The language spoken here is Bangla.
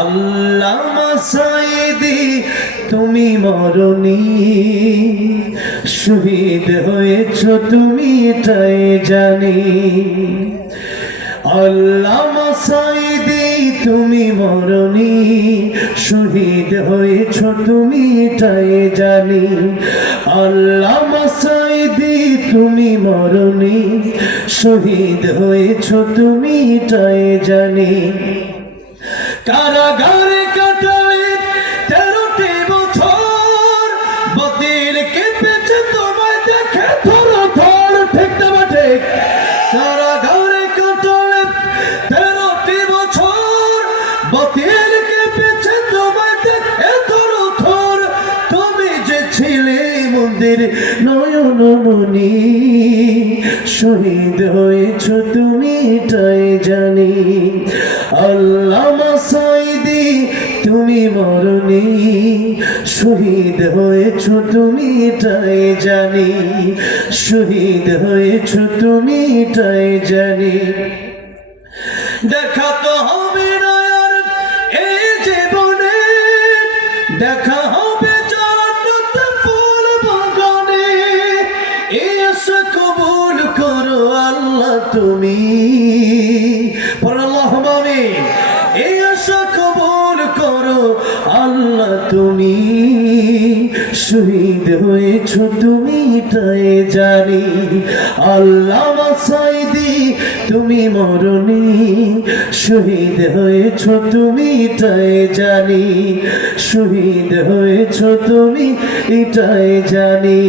আল্লামা সাঈদী তুমি মরনি, শহীদ হয়েছ তুমি এটাই জানি। আল্লামা সাঈদী তুমি মরনি, শহীদ হয়েছ তুমি এটাই জানি। আল্লামা সাঈদী তুমি মরনি, শহীদ হয়েছ তুমি এটাই জানি। কারাগারে কাটালে 13টি বছর, বাতিল কেঁপেছে তোমায় দেখে থর থর, ঠিক না ঠিক? কারাগারে কাটালে 13টি বছর, বাতিল কেঁপেছে তোমায় দেখে থর থর। তুমি যে ছিলে মন্দির নয়নমণি, শহীদ হয়েছ তুমি এটাই জানি। আল্লামা সাঈদী তুমি মরনি, শহীদ হয়েছ তুমি এটাই জানি। শহীদ হয়েছ তুমি এটাই জানি। দেখা তো হবে না আর এই জীবনে, দেখা হবে জান্নাত ফুল বাগানে। এই আশা কবুল করো আল্লাহ তুমি, আল্লাহুম্মা আমিন। এই আশা কবুল করো আল্লাহ তুমি, শহীদ হয়েছ তুমি এটাই জানি। আল্লামা সাঈদী তুমি মরনি, শহীদ হয়েছ তুমি এটাই জানি। শহীদ হয়েছ তুমি এটাই জানি।